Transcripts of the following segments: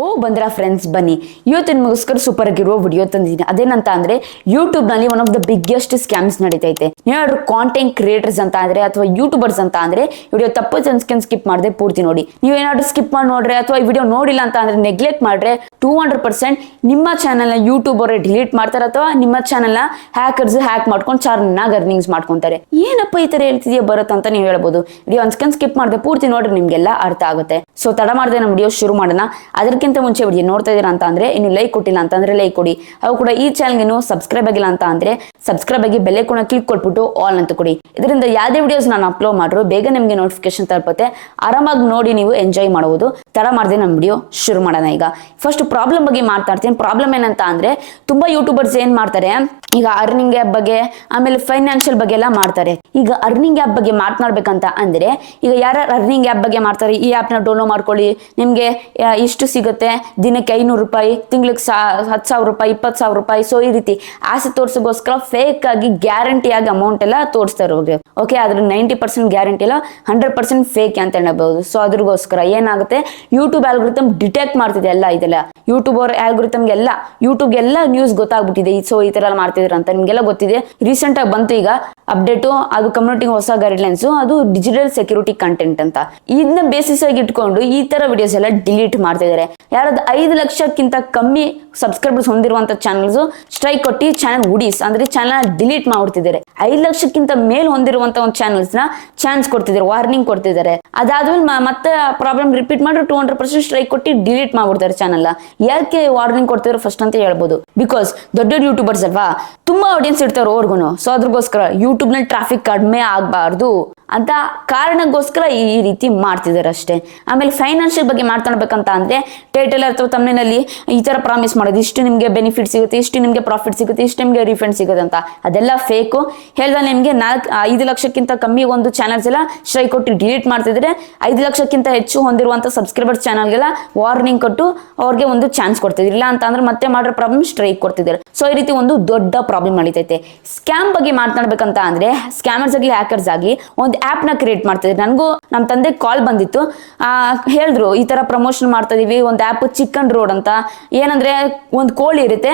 ಓ ಬಂದ್ರ ಫ್ರೆಂಡ್ಸ್ ಬನ್ನಿ. ಇವತ್ತು ನಿಮಗೋಸ್ಕರ ಸೂಪರ್ ಆಗಿರುವ ವಿಡಿಯೋ ತಂದಿದ್ದೀನಿ ಅದೇನಂತ ಅಂದ್ರೆ ಯೂಟ್ಯೂಬ್ನಲ್ಲಿ one of the biggest scams ನಡೀತೈತೆ. ಯಾರು ಕಾಂಟೆಂಟ್ ಕ್ರಿಯೇಟರ್ಸ್ ಅಂತ ಅಂದ್ರೆ ಅಥವಾ ಯೂಟ್ಯೂಬರ್ಸ್ ಅಂತ ಅಂದ್ರೆ ವಿಡಿಯೋ ತಪ್ಪು ಜನ್ಸ್ಕೆನ್ ಸ್ಕಿಪ್ ಮಾಡದೆ ಪೂರ್ತಿ ನೋಡಿ. ನೀವು ಏನಾದ್ರು ಸ್ಕಿಪ್ ಮಾಡಿ ನೋಡ್ರೆ ಅಥವಾ ಈ ವಿಡಿಯೋ ನೋಡಿಲ್ಲ ಅಂತ ಅಂದ್ರೆ ನೆಗ್ಲೆಕ್ಟ್ ಮಾಡ್ರೆ ಟೂ ಹಂಡ್ರೆಡ್ ಪರ್ಸೆಂಟ್ ನಿಮ್ಮ ಚಾನಲ್ನ ಯೂಟ್ಯೂಬ್ ಅವರೇ ಡಿಲೀಟ್ ಮಾಡ್ತಾರೆ ಅಥವಾ ನಿಮ್ಮ ಚಾನಲ್ನ ಹ್ಯಾಕರ್ಸ್ ಹ್ಯಾಕ್ ಮಾಡ್ಕೊಂಡು ಚೆನ್ನಾಗಿ ಅರ್ನಿಂಗ್ಸ್ ಮಾಡ್ಕೊಂತಾರೆ. ಏನಪ್ಪ ಈ ತರ ಹೇಳ್ತಿದ್ಯಾ ಬರುತ್ತೆ ಅಂತ ನೀವು ಹೇಳ್ಬೋದು. ವಿಡಿಯೋ ಅನ್ಸ್ಕೊಂಡ್ ಸ್ಕಿಪ್ ಮಾಡದೆ ಪೂರ್ತಿ ನೋಡ್ರಿ ನಿಮ್ಗೆಲ್ಲ ಅರ್ಥ ಆಗುತ್ತೆ. ಸೊ ತಡ ಮಾಡದೆ ನಮ್ಮ ವಿಡಿಯೋ ಶುರು ಮಾಡೋಣ. ಅದಕ್ಕಿಂತ ಮುಂಚೆ ವಿಡಿಯೋ ನೋಡ್ತಾ ಇದ್ದೀರಾ ಅಂತ ಅಂದ್ರೆ ಇನ್ನು ಲೈಕ್ ಕೊಟ್ಟಿಲ್ಲ ಅಂತಂದ್ರೆ ಲೈಕ್ ಕೊಡಿ. ಅವು ಕೂಡ ಈ ಚಾನಲ್ಗೆ ನೀವು ಸಬ್ಸ್ಕ್ರೈಬ್ ಆಗಿಲ್ಲ ಅಂತ ಅಂದ್ರೆ ಸಬ್ಸ್ಕ್ರೈಬ್ ಆಗಿ ಬೆಲೆ ಕೂಡ ಕ್ಲಿಕ್ ಕೊಟ್ಬಿಟ್ಟು ಆಲ್ ಅಂತ ಕೊಡಿ. ಇದರಿಂದ ಯಾವುದೇ ವಿಡಿಯೋಸ್ ನಾನು ಅಪ್ಲೋಡ್ ಮಾಡ್ರು ಬೇಗ ನಿಮಗೆ ನೋಟಿಫಿಕೇಶನ್ ತಲುಪುತ್ತೆ. ಆರಾಮಾಗಿ ನೋಡಿ ನೀವು ಎಂಜಾಯ್ ಮಾಡಬಹುದು ತಡ ಮಾಡಿದೆ ನಮ್ಮ ವಿಡಿಯೋ ಶುರು ಮಾಡೋಣ ಈಗ. ಫಸ್ಟ್ ಪ್ರಾಬ್ಲಮ್ ಬಗ್ಗೆ ಮಾತಾಡ್ತೀನಿ. ಪ್ರಾಬ್ಲಮ್ ಏನಂತ ಅಂದ್ರೆ ತುಂಬಾ ಯೂಟ್ಯೂಬರ್ಸ್ ಏನ್ ಮಾಡ್ತಾರೆ? ಈಗ ಅರ್ನಿಂಗ್ ಆ್ಯಪ್ ಬಗ್ಗೆ, ಆಮೇಲೆ ಫೈನಾನ್ಷಿಯಲ್ ಬಗ್ಗೆ ಎಲ್ಲ ಮಾಡ್ತಾರೆ. ಈಗ ಅರ್ನಿಂಗ್ ಆಪ್ ಬಗ್ಗೆ ಮಾತನಾಡ್ಬೇಕಂತ ಅಂದ್ರೆ ಈಗ ಯಾರು ಅರ್ನಿಂಗ್ ಆ್ಯಪ್ ಬಗ್ಗೆ ಮಾಡ್ತಾರೆ? ಈ ಆ್ಯಪ್ನ ಡೌನ್ಲೋಡ್ ಮಾಡ್ಕೊಳ್ಳಿ. ನಿಮಗೆ ಇಷ್ಟು ಸಿಗುತ್ತೆ? ದಿನಕ್ಕೆ ಐನೂರು ರೂಪಾಯಿ, ತಿಂಗ್ಳಿಗೆ ಸಾ, ಹತ್ತು ಸಾವಿರ ರೂಪಾಯಿ, ಇಪ್ಪತ್ತು ಸಾವಿರ ರೂಪಾಯಿ. ಸೊ ಈ ರೀತಿ ಆಸೆ ತೋರಿಸೋಗೋಸ್ಕರ ಫೇಕ್ ಆಗಿ ಗ್ಯಾರಂಟಿ ಆಗಿ ಅಮೌಂಟ್ ಎಲ್ಲ ತೋರಿಸ್ತಾ ಇರೋದು. ಓಕೆ ಅದ್ರ ನೈಂಟಿ ಪರ್ಸೆಂಟ್ ಗ್ಯಾರಂಟಿ ಇಲ್ಲ ಹಂಡ್ರೆಡ್ ಪರ್ಸೆಂಟ್ ಫೇಕ್ ಅಂತ ಹೇಳಬಹುದು. ಸೊ ಅದ್ರಗೋಸ್ಕರ ಏನಾಗುತ್ತೆ? ಯೂಟ್ಯೂಬ್ ಆಲ್ಗೊರಿಥಮ್ ಡಿಟೆಕ್ಟ್ ಮಾಡ್ತಿದೆ ಎಲ್ಲ ಇದೆಲ್ಲ. ಯೂಟ್ಯೂಬ್ ಅವ್ರ ಯೂಟ್ಯೂಬ್ ಎಲ್ಲ ನ್ಯೂಸ್ ಗೊತ್ತಾಗ್ಬಿಟ್ಟಿದೆ. ಸೊ ಈ ತರ ಎಲ್ಲ ಮಾಡ್ತಿದ್ರು ಅಂತ ನಿಮಗೆಲ್ಲ ಗೊತ್ತಿದೆ. ರೀಸೆಂಟ್ ಆಗಿ ಬಂತು ಈಗ ಅಪ್ಡೇಟು ಅದು ಕಮ್ಯುನಿಟಿಗೆ ಹೊಸ ಗೈಡ್ಲೈನ್ಸ್ ಅದು ಡಿಜಿಟಲ್ ಸೆಕ್ಯೂರಿಟಿ ಕಂಟೆಂಟ್ ಅಂತ. ಇದನ್ನ ಬೇಸಿಸ್ ಆಗಿ ಇಟ್ಕೊಂಡು ಈ ತರ ವಿಡಿಯೋಸ್ ಎಲ್ಲ ಡಿಲೀಟ್ ಮಾಡ್ತಿದ್ದಾರೆ ಯಾರಾದ್ರೂ ಐದು ಲಕ್ಷಕ್ಕಿಂತ ಕಮ್ಮಿ ಸಬ್ಸ್ಕ್ರೈಬರ್ಸ್ ಹೊಂದಿರುವಂತ ಚಾನಲ್ಸ್ ಸ್ಟ್ರೈಕ್ ಕೊಟ್ಟು ಚಾನಲ್ ಉಡೀಸ್. ಅಂದ್ರೆ ಚಾನಲ್ ಡಿಲೀಟ್ ಮಾಡ್ತಿದ್ದಾರೆ ಐದು ಲಕ್ಷಕ್ಕಿಂತ ಮೇಲ್ ಹೊಂದಿರುವಂತ ಒಂದು ಚಾನಲ್ಸ್ನ ಚಾನ್ಸ್ ಕೊಡ್ತಿದ್ದಾರೆ ವಾರ್ನಿಂಗ್ ಕೊಡ್ತಿದ್ದಾರೆ ಅದಾದ್ಮೇಲೆ ಮತ್ತೆ ಪ್ರಾಬ್ಲಮ್ ರಿಪೀಟ್ ಮಾಡಿ ಟೂ ಹಂಡ್ರೆಡ್ ಪರ್ಸೆಂಟ್ ಸ್ಟ್ರೈಕ್ ಕೊಟ್ಟು ಡಿಲೀಟ್ ಮಾಡ್ಬಿಡ್ತಾರೆ ಚಾನಲ್ ಯಾಕೆ ವಾರ್ನಿಂಗ್ ಕೊಡ್ತಿದ್ರು ಫಸ್ಟ್ ಅಂತ ಹೇಳ್ಬೋದು. ಬಿಕಾಸ್ ದೊಡ್ಡ ದೊಡ್ಡ ಯೂಟ್ಯೂಬರ್ಸ್ ಅಲ್ವಾ? ತುಂಬಾ ಆಡಿಯನ್ಸ್ ಇರ್ತಾರೆ ಅವ್ರಿಗೂ ಸೊ ಅದ್ರಗೋಸ್ಕರ ಯೂಟ್ಯೂಬ್ನಲ್ಲಿ ಟ್ರಾಫಿಕ್ ಕಡಿಮೆ ಆಗಬಾರ್ದು. ಅಂತ ಕಾರಣಕ್ಕೋಸ್ಕರ ಈ ರೀತಿ ಮಾಡ್ತಿದ್ದಾರೆ ಅಷ್ಟೇ ಆಮೇಲೆ ಫೈನಾನ್ಷಿಯಲ್ ಬಗ್ಗೆ ಮಾತಾಡ್ಬೇಕಂತ ಅಂದರೆ ಟೈಟಲ್ ಅಥವಾ ತಮ್ಮನಲ್ಲಿ ಈ ಥರ ಪ್ರಾಮಿಸ್ ಮಾಡೋದು, ಇಷ್ಟು ನಿಮಗೆ ಬೆನಿಫಿಟ್ ಸಿಗುತ್ತೆ, ಇಷ್ಟು ನಿಮಗೆ ಪ್ರಾಫಿಟ್ ಸಿಗುತ್ತೆ, ಇಷ್ಟು ನಿಮಗೆ ರಿಫಂಡ್ ಸಿಗುತ್ತೆ ಅಂತ. ಅದೆಲ್ಲ ಫೇಕು ಹೇಳ್ದ ನಿಮಗೆ ನಾಲ್ಕು, ಐದು ಲಕ್ಷಕ್ಕಿಂತ ಕಮ್ಮಿ ಒಂದು ಚಾನಲ್ಸ್ ಎಲ್ಲ ಸ್ಟ್ರೈಕ್ ಕೊಟ್ಟು ಡಿಲೀಟ್ ಮಾಡ್ತಿದ್ರೆ ಐದು ಲಕ್ಷಕ್ಕಿಂತ ಹೆಚ್ಚು ಹೊಂದಿರುವಂಥ ಸಬ್ಸ್ಕ್ರೈಬರ್ಸ್ ಚಾನಲ್ಗೆಲ್ಲ ವಾರ್ನಿಂಗ್ ಕೊಟ್ಟು ಅವ್ರಿಗೆ ಒಂದು ಚಾನ್ಸ್ ಕೊಡ್ತಿದ್ರು. ಇಲ್ಲ ಅಂತ ಅಂದ್ರೆ ಮತ್ತೆ ಮಾಡೋ ಪ್ರಾಬ್ಲಮ್ ಸ್ಟ್ರೈಕ್ ಕೊಡ್ತಿದ್ದಾರೆ ಸೊ ಈ ರೀತಿ ಒಂದು ದೊಡ್ಡ ಪ್ರಾಬ್ಲಮ್ ನಡೀತೈತೆ. ಸ್ಕ್ಯಾಮ್ ಬಗ್ಗೆ ಮಾತನಾಡ್ಬೇಕಂತ ಅಂದ್ರೆ ಸ್ಕ್ಯಾಮರ್ಸ್ ಆಗಲಿ ಹ್ಯಾಕರ್ಸ್ ಆಗಿ, ಒಂದು ಆಪ್ನ ಕ್ರಿಯೇಟ್ ಮಾಡ್ತಿದ್ರು ನನಗೂ ನಮ್ಮ ತಂದೆ ಕಾಲ್ ಬಂದಿತ್ತು. ಹೇಳಿದ್ರು, ಈ ತರ ಪ್ರಮೋಷನ್ ಮಾಡ್ತಾ ಇದೀವಿ ಒಂದು ಆಪ್ ಚಿಕನ್ ರೋಡ್ ಅಂತ. ಏನಂದ್ರೆ ಒಂದು ಕೋಳಿ ಇರುತ್ತೆ,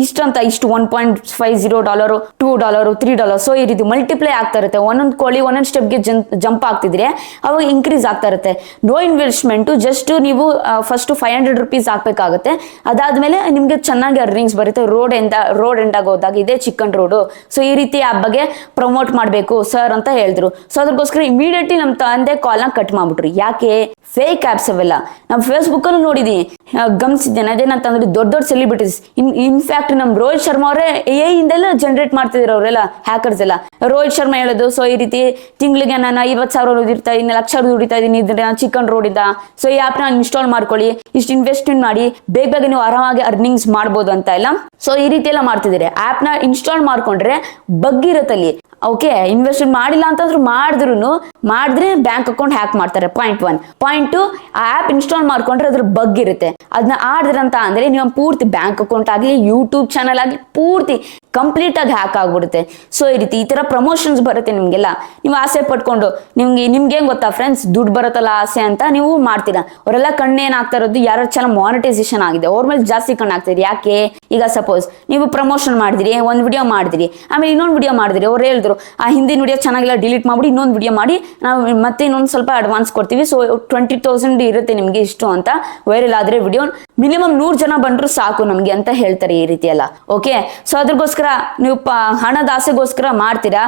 ಇಷ್ಟಂತ, ಇಷ್ಟು one point five zero dollar two dollar three dollar so ಈ ರೀತಿ ಮಲ್ಟಿಪ್ಲೈ ಆಗ್ತಾ ಇರುತ್ತೆ. ಒಂದೊಂದು ಕೋಳಿ ಒಂದೊಂದು ಸ್ಟೆಪ್ಗೆ ಜಂಪ್ ಆಗ್ತಿದ್ರೆ ಅವಾಗ ಇನ್ಕ್ರೀಸ್ ಆಗ್ತಾ ಇರುತ್ತೆ. ನೋ ಇನ್ವೆಸ್ಟ್ಮೆಂಟು ಜಸ್ಟ್ ನೀವು ಫಸ್ಟ್ ಫೈವ್ ಹಂಡ್ರೆಡ್ ರುಪೀಸ್ ಹಾಕ್ಬೇಕಾಗುತ್ತೆ. ಅದಾದಮೇಲೆ ನಿಮಗೆ ಚೆನ್ನಾಗಿ ಅರ್ನಿಂಗ್ಸ್ ಬರುತ್ತೆ. ರೋಡ್ ಎಂದ ರೋಡ್ ಎಂಡಾಗ ಹೋದಾಗ ಇದೆ ಚಿಕನ್ ರೋಡು ಸೊ ಈ ರೀತಿ ಆ ಬಗ್ಗೆ ಪ್ರಮೋಟ್ ಮಾಡಬೇಕು ಸರ್ ಅಂತ ಹೇಳಿದ್ರು. ಸೊ ಅದ್ರಗೋಸ್ಕರ ಇಮಿಡಿಯೇಟ್ಲಿ ನಮ್ಮ ತಂದೆ ಕಾಲ್ನ ಕಟ್ ಮಾಡ್ಬಿಟ್ರು. ಯಾಕೆ? ಫೇಕ್ ಆಪ್ಸ್ ಅವೆಲ್ಲ. ನಾವು ನೋಡಿದೀನಿ. ಆ, ಗಮನಿಸಿದ್ದೇನೆ. ಅದೇನಂತಂದ್ರೆ ದೊಡ್ಡ ದೊಡ್ಡ ಸೆಲಿಬ್ರಿಟೀಸ್ ಇನ್ ಇನ್ಫ್ಯಾಕ್ಟ್ ನಮ್ ರೋಹಿತ್ ಶರ್ಮಾ ಅವರೇ ಎ ಇಂದೆಲ್ಲ ಜನರೇಟ್ ಮಾಡ್ತಿದ್ರು ಅವರೆಲ್ಲ ಹ್ಯಾಕರ್ಸ್ ಎಲ್ಲ. ರೋಹಿತ್ ಶರ್ಮಾ ಹೇಳೋದು ಸೊ ಈ ರೀತಿ ತಿಂಗಳಿಗೆ ನಾನು ಐವತ್ತು ಸಾವಿರ ದುಡಿತಾ ಇದ್ದೀನಿ ಲಕ್ಷ ದುಡಿತಾ ಇದ್ದೀನಿ ಇದ್ರೆ ಚಿಕನ್ ರೋಡ್ ಇದ್ದ ಸೊ ಈ ಆಪ್ನ ಇನ್ಸ್ಟಾಲ್ ಮಾಡ್ಕೊಳ್ಳಿ. ಇಷ್ಟು ಇನ್ವೆಸ್ಟ್ಮೆಂಟ್ ಮಾಡಿ. ಬೇಗ ಬೇಗ ನೀವು ಆರಾಮಾಗಿ ಅರ್ನಿಂಗ್ಸ್ ಮಾಡ್ಬೋದು ಅಂತ ಎಲ್ಲ. ಸೊ ಈ ರೀತಿ ಎಲ್ಲ ಮಾಡ್ತಿದ್ದಾರೆ ನ ಇನ್ಸ್ಟಾಲ್ ಮಾಡ್ಕೊಂಡ್ರೆ ಬಗ್ಗಿರತ್ತಲ್ಲಿ ಓಕೆ ಇನ್ವೆಸ್ಟ್ಮೆಂಟ್ ಮಾಡಿಲ್ಲ ಅಂತಂದ್ರು ಮಾಡಿದ್ರು ಮಾಡಿದ್ರೆ ಬ್ಯಾಂಕ್ ಅಕೌಂಟ್ ಹ್ಯಾಕ್ ಮಾಡ್ತಾರೆ ಪಾಯಿಂಟ್ ಒನ್ ಪಾಯಿಂಟ್ ಟು ಆ ಆ್ಯಪ್ ಇನ್ಸ್ಟಾಲ್ ಮಾಡ್ಕೊಂಡ್ರೆ ಅದ್ರ ಬಗ್ ಇರುತ್ತೆ. ಅದನ್ನ ಆಡಿದ್ರಂತ ಅಂದ್ರೆ ನೀವು ಪೂರ್ತಿ ಬ್ಯಾಂಕ್ ಅಕೌಂಟ್ ಆಗಲಿ, ಯೂಟ್ಯೂಬ್ ಚಾನಲ್ ಆಗಲಿ ಪೂರ್ತಿ ಕಂಪ್ಲೀಟ್ ಆಗಿ ಹ್ಯಾಕ್ ಆಗ್ಬಿಡುತ್ತೆ. ಸೊ ಈ ರೀತಿ ಈ ತರ ಪ್ರಮೋಷನ್ಸ್ ಬರುತ್ತೆ ನಿಮಗೆಲ್ಲ. ನೀವು ಆಸೆ ಪಟ್ಕೊಂಡು, ನಿಮ್ಗೆ ನಿಮ್ಗೆ ಏನ್ ಗೊತ್ತಾ ಫ್ರೆಂಡ್ಸ್ ದುಡ್ಡು ಬರುತ್ತಲ್ಲ ಆಸೆ ಅಂತ ನೀವು ಮಾಡ್ತೀರಾ. ಅವರೆಲ್ಲ ಕಣ್ಣೇನ್ ಆಗ್ತಾ ಇರೋದು ಯಾರು ಚಾನಲ್ ಮಾನಿಟೈಸೇಷನ್ ಆಗಿದೆ. ಅವ್ರ ಮೇಲೆ ಜಾಸ್ತಿ ಕಣ್ಣು ಯಾಕೆ? ಈಗ ಸಪೋಸ್ ನೀವು ಪ್ರಮೋಷನ್ ಮಾಡಿದ್ರಿ, ಒಂದ್ ವಿಡಿಯೋ ಮಾಡಿದ್ರಿ. ಆಮೇಲೆ ಇನ್ನೊಂದು ವಿಡಿಯೋ ಮಾಡಿದ್ರಿ. ಅವ್ರು ಹೇಳಿದ್ರು, ಆ ಹಿಂದಿನ ವಿಡಿಯೋ ಚೆನ್ನಾಗಿಲ್ಲ ಡಿಲೀಟ್ ಮಾಡಿ ಇನ್ನೊಂದು ವಿಡಿಯೋ ಮಾಡಿ, ನಾವು ಮತ್ತೆ ಇನ್ನೊಂದು ಸ್ವಲ್ಪ ಅಡ್ವಾನ್ಸ್ ಕೊಡ್ತೀವಿ. ಸೊ ಟ್ವೆಂಟಿ ತೌಸಂಡ್ ಇರುತ್ತೆ ನಿಮಗೆ ಇಷ್ಟು ಅಂತ ವೈರಲ್ ಆದ್ರೆ ವಿಡಿಯೋ ಮಿನಿಮಮ್ ನೂರು ಜನ ಬಂದ್ರು ಸಾಕು ನಮಗೆ ಅಂತ ಹೇಳ್ತಾರೆ ಈ ರೀತಿ ಎಲ್ಲ ಓಕೆ ಸೊ ಅದ್ರಗೋಸ್ಕರ ನೀವು ಪ ಹಣದ ಆಸೆಗೋಸ್ಕರ ಮಾಡ್ತೀರಾ?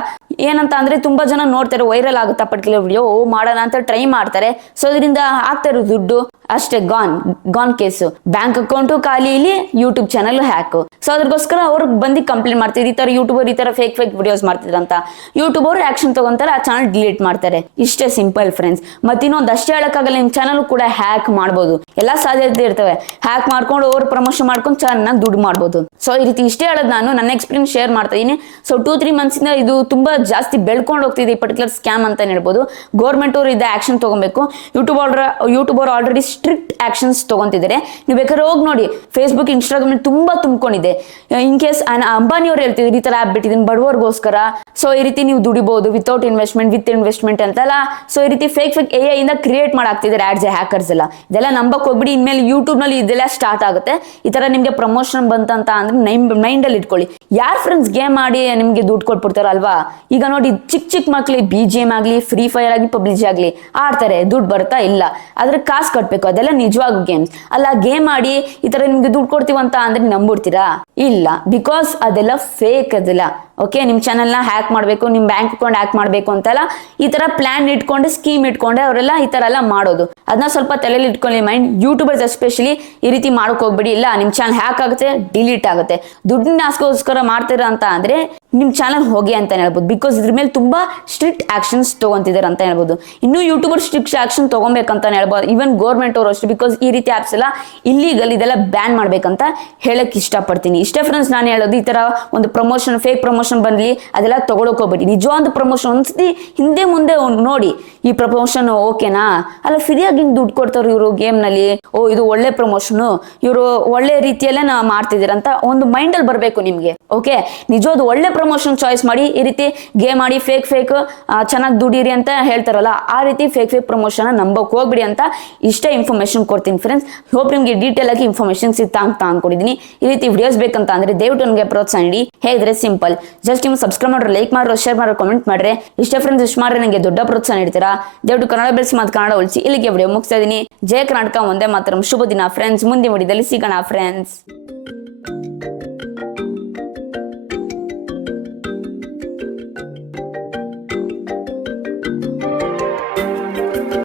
ಏನಂತ ಅಂದ್ರೆ ತುಂಬಾ ಜನ ನೋಡ್ತಾರೆ ವೈರಲ್ ಆಗುತ್ತಾ ಪರ್ಟಿಕ್ಯುಲರ್ ವಿಡಿಯೋ ಮಾಡೋಣ ಅಂತ ಟ್ರೈ ಮಾಡ್ತಾರೆ. ಸೊ ಇದರಿಂದ ಆಗ್ತಾ ದುಡ್ಡು, ಅಷ್ಟೇ gone gone case bank account ಖಾಲಿ ಇಲ್ಲಿ ಯೂಟ್ಯೂಬ್ ಚಾನಲ್ ಹ್ಯಾಕ್ ಸೊ ಅದಕ್ಕೋಸ್ಕರ ಅವ್ರಿಗೆ ಬಂದು ಕಂಪ್ಲೇಂಟ್ ಮಾಡ್ತಿದ್ರು, ಈ ತರ ಯೂಟ್ಯೂಬರ್ ಈ ತರ ಫೇಕ್ ಫೇಕ್ ವಿಡಿಯೋಸ್ ಮಾಡ್ತಿದ್ರಂತ ಯೂಟ್ಯೂಬ್ ಅವರು ಆಕ್ಷನ್ ತಗೊಂತಾರೆ, ಆ ಚಾನಲ್ ಡಿಲೀಟ್ ಮಾಡ್ತಾರೆ. ಇಷ್ಟೇ ಸಿಂಪಲ್ ಫ್ರೆಂಡ್ಸ್ ಮತ್ತೆ ಇನ್ನೊಂದು ಅಷ್ಟೇ ಹೇಳಕ್ಕಾಗಲ್ಲ, ನಿಮ್ ಚಾನಲ್ ಕೂಡ ಹ್ಯಾಕ್ ಮಾಡ್ಬೋದು. ಎಲ್ಲಾ ಸಾಧ್ಯತೆ ಇರ್ತವೆ. ಹ್ಯಾಕ್ ಮಾಡ್ಕೊಂಡು ಓವರ್ ಪ್ರಮೋಷನ್ ಮಾಡ್ಕೊಂಡು ಚೆನ್ನಾಗಿ ದುಡ್ಡು ಮಾಡ್ಬೋದು. ಸೊ ಈ ರೀತಿ ಇಷ್ಟೇ ಹೇಳೋದು ನಾನು. ನನ್ನ ಎಕ್ಸ್ಪೀರಿಯನ್ಸ್ ಶೇರ್ ಮಾಡ್ತಾ ಇದೀನಿ. ಸೊ ಟೂ ತ್ರೀ ಮಂತ್ಸ್ ಇಂದ ಇದು ತುಂಬಾ ಜಾಸ್ತಿ ಬೆಳ್ಕೊಂಡು ಹೋಗ್ತಿದೆ ಈ ಪರ್ಟಿಕ್ಯುಲರ್ ಸ್ಕ್ಯಾಮ್ ಅಂತ ಹೇಳ್ಬೋದು. ಗೌರ್ಮೆಂಟ್ ಅವರು ಇದೆ ಆಕ್ಷನ್ ತಗೋಬೇಕು. ಯೂಟ್ಯೂಬ್ ಯೂಟ್ಯೂಬರ್ ಯೂಟ್ಯೂಬ್ ಅವರು ಆಲ್ರೆಡಿ ಸ್ಟ್ರಿಕ್ಟ್ ಆಕ್ಷನ್ಸ್ ತಗೊಂತಿದ್ದಾರೆ. ನೀವು ಬೇಕಾದ್ರೆ ಹೋಗಿ ನೋಡಿ. ಫೇಸ್ಬುಕ್ ಇನ್ಸ್ಟಾಗ್ರಾಮ್ ತುಂಬಾ ತುಂಬಿಕೊಂಡಿದೆ. ಇನ್ ಕೇಸ್ ಅಂಬಾನಿ ಅವ್ರು ಹೇಳ್ತಿದ್ರು, ಈ ತರ ಆಪ್ ಬಿಟ್ಟಿದ್ದೀನಿ, ಬಡವರಿಗೋಸ್ಕರ. ಸೊ ಈ ರೀತಿ ನೀವು ದುಡಿಬಹುದು ವಿತೌಟ್ ಇನ್ವೆಸ್ಟ್ಮೆಂಟ್ ವಿತ್ ಇನ್ವೆಸ್ಟ್ಮೆಂಟ್ ಅಂತಲ್ಲ. ಸೊ ಈ ರೀತಿ ಫೇಕ್ ಫೇಕ್ ಎ ಇಂದ ಕ್ರಿಯೇಟ್ ಮಾಡಾಕ್ತಿದ್ದಾರೆ ಆಡ್ಸ್ ಹ್ಯಾಕರ್ಸ್ ಎಲ್ಲ. ಇದೆಲ್ಲ ನಂಬಕ್ ಹೋಗ್ಬಿಡಿ. ಇನ್ಮೇಲೆ ಯೂಟ್ಯೂಬ್ನಲ್ಲಿ ಇದೆಲ್ಲ ಸ್ಟಾರ್ಟ್ ಆಗುತ್ತೆ. ಈ ತರ ನಿಮ್ಗೆ ಪ್ರಮೋಷನ್ ಬಂತಂತ ಅಂದ್ರೆ ಮೈಂಡ್ ಅಲ್ಲಿ ಇಟ್ಕೊಳ್ಳಿ. ಯಾರ್ ಫ್ರೆಂಡ್ಸ್ ಗೇಮ್ ಆಡಿ ನಿಮ್ಗೆ ದುಡ್ಡು ಕೊಟ್ಬಿಡ್ತಾರಲ್ವಾ ಈಗ ನೋಡಿ ಚಿಕ್ಕ ಚಿಕ್ಕ ಮಕ್ಳಿ ಬಿ ಜಿ ಎಂ ಆಗ್ಲಿ ಫ್ರೀ ಫೈರ್ ಆಗಲಿ ಪಬ್ಲಿಜಿ ಆಗ್ಲಿ ಆಡ್ತಾರೆ, ದುಡ್ಡು ಬರ್ತಾ ಇಲ್ಲ. ಆದ್ರೆ ಕಾಸು ಕಟ್ಬೇಕು, ಅದೆಲ್ಲ ನಿಜವಾಗೂ ಗೇಮ್ಸ್ ಅಲ್ಲ ಗೇಮ್ ಆಡಿ ಈ ತರ ನಿಮ್ಗೆ ದುಡ್ಡು ಕೊಡ್ತೀವಂತ ಅಂದ್ರೆ ನಂಬಿಡ್ತೀರಾ? ಇಲ್ಲ ಬಿಕಾಸ್ ಅದೆಲ್ಲ ಫೇಕ್ ಅದೆಲ್ಲ. ಓಕೆ ನಿಮ್ ಚಾನೆಲ್ನ ಹ್ಯಾಕ್ ಮಾಡಬೇಕು, ನಿಮ್ ಬ್ಯಾಂಕ್ ಅಕೌಂಟ್ ಹ್ಯಾಕ್ ಮಾಡಬೇಕು ಅಂತೆಲ್ಲ, ಈ ತರ ಪ್ಲಾನ್ ಇಟ್ಕೊಂಡು ಸ್ಕೀಮ್ ಇಟ್ಕೊಂಡೆ ಅವರೆಲ್ಲ ಈ ತರ ಎಲ್ಲ ಮಾಡೋದು. ಅದನ್ನ ಸ್ವಲ್ಪ ತಲೆಯಲ್ಲಿ ಇಟ್ಕೊಳ್ಳಿ ಮೈಂಡ್ ಯೂಟ್ಯೂಬರ್ಸ್ ಎಸ್ಪೆಷಲಿ ಈ ರೀತಿ ಮಾಡಕ್ ಹೋಗ್ಬೇಡಿ. ಇಲ್ಲ, ನಿಮ್ ಚಾನಲ್ ಹ್ಯಾಕ್ ಆಗುತ್ತೆ ಡಿಲೀಟ್ ಆಗುತ್ತೆ. ದುಡ್ಡಿನ ಆಸ್ಕೋಸ್ಕರ ಮಾಡ್ತೀರಾ ಅಂತ ಅಂದ್ರೆ, ನಿಮ್ ಚಾನಲ್ ಹೋಗಿ ಅಂತ ಹೇಳ್ಬೋದು. ಬಿಕಾಸ್ ಇದ್ರ ಮೇಲೆ ತುಂಬಾ ಸ್ಟ್ರಿಕ್ಟ್ ಆಕ್ಷನ್ಸ್ ತಗೊಂತಿದ್ದಾರೆ ಅಂತ ಹೇಳ್ಬೋದು. ಇನ್ನು ಯೂಟ್ಯೂಬರ್ ಸ್ಟ್ರಿಕ್ಟ್ ಆಕ್ಷನ್ ತಗೊಬೇಕಂತ ಹೇಳ್ಬೋದು. ಈವನ್ ಗೌರ್ಮೆಂಟ್ ಅವರು ಅಷ್ಟು ಬಿಕಾಸ್ ಈ ರೀತಿ ಆಪ್ಸ್ ಎಲ್ಲ ಇಲ್ಲಿಗಲ್ ಇದೆಲ್ಲ ಬ್ಯಾನ್ ಮಾಡ್ಬೇಕಂತ ಹೇಳಕ್ ಇಷ್ಟಪಡ್ತೀನಿ. ಇಷ್ಟೇ ಫ್ರೆಂಡ್ಸ್ ನಾನು ಹೇಳೋದು ಈ ತರ ಒಂದು ಪ್ರಮೋಷನ್ ಫೇಕ್ ಪ್ರಮೋಷನ್ ಬಂದ್ಲಿ, ಅದೆಲ್ಲ ತಗೊಳಕ್ ಹೋಗ್ಬೇಡಿ. ನಿಜವಾದ ಪ್ರಮೋಷನ್ ಒಂದ್ಸತಿ ಹಿಂದೆ ಮುಂದೆ ನೋಡಿ. ಈ ಪ್ರಮೋಷನ್ ಓಕೆನಾ? ಅಲ್ಲ ಫ್ರೀಯಾಗಿ ಹಿಂಗ್ ದುಡ್ಡು ಕೊಡ್ತಾರ ಇವರು ಗೇಮ್ನಲ್ಲಿ. ಓ, ಇದು ಒಳ್ಳೆ ಪ್ರಮೋಷನ್ ಇವರು ಒಳ್ಳೆ ರೀತಿಯಲ್ಲೇ ನಾ ಮಾಡ್ತಿದ್ದೀರಂತ ಒಂದು ಮೈಂಡ್ ಅಲ್ಲಿ ಬರ್ಬೇಕು ನಿಮ್ಗೆ. ಓಕೆ ನಿಜವಾದ ಒಳ್ಳೆ ಪ್ರಮೋಷನ್ ಚಾಯ್ಸ್ ಮಾಡಿ, ಈ ರೀತಿ ಗೇಮ್ ಆಡಿ ಫೇಕ್ ಫೇಕ್ ಚೆನ್ನಾಗಿ ದುಡೀರಿ ಅಂತ ಹೇಳ್ತಾರಲ್ಲ, ಆ ರೀತಿ ಫೇಕ್ ಫೇಕ್ ಪ್ರಮೋಷನ್ ನಂಬಕ್ ಹೋಗ್ಬಿಡಿ ಅಂತ ಇಷ್ಟೇ ಇನ್ಫಾರ್ಮೇಶನ್ ಕೊಡ್ತೀನಿ ಫ್ರೆಂಡ್ಸ್ ಹೋಪ್ ನಿಮ್ಗೆ ಡೀಟೇಲ್ ಆಗಿ ಇನ್ಫಾರ್ಮೇಶನ್ ಸಿಗ್ತಾ ಅಂತ ಅನ್ಕೊಂಡಿದ್ದೀನಿ ಈ ರೀತಿ ವಿಡಿಯೋಸ್ ಬೇಕಂತ ಅಂದ್ರೆ ದಯವಿಟ್ಟು ನನಗೆ ಪ್ರೋತ್ಸಾಹ ನೀಡಿ. ಹೇಗಿದ್ರೆ ಸಿಂಪಲ್ ಜಸ್ಟ್ ನೀವು ಸಬ್ಸ್ಕ್ರೈಬ್ ಮಾಡ್ರೆ ಲೈಕ್ ಮಾಡ್ರೆ ಶೇರ್ ಮಾಡ್ರೆ ಕಮೆಂಟ್ ಮಾಡ್ರೆ. ಇಷ್ಟೇ ಫ್ರೆಂಡ್ಸ್ ಇಷ್ಟು ಮಾಡ್ರೆ ನನಗೆ ದೊಡ್ಡ ಪ್ರೋತ್ಸಾಹ ನೀಡ್ತೀರಾ? ದಯವಿಟ್ಟು ಕನ್ನಡ ಬೆಳೆಸಿ ಮತ್ತು ಕನ್ನಡ ಉಳಿಸಿ. ಇಲ್ಲಿಗೆ ವಿಡಿಯೋ ಮುಗಿಸ್ತಾ ಇದ್ದೀನಿ ಜಯ ಕರ್ನಾಟಕ, ಒಂದೇ ಮಾತ್ರ. ಶುಭ ದಿನ ಫ್ರೆಂಡ್ಸ್ ಮುಂದೆ ವಿಡಿಯೋದಲ್ಲಿ ಸಿಗೋಣ ಫ್ರೆಂಡ್ಸ್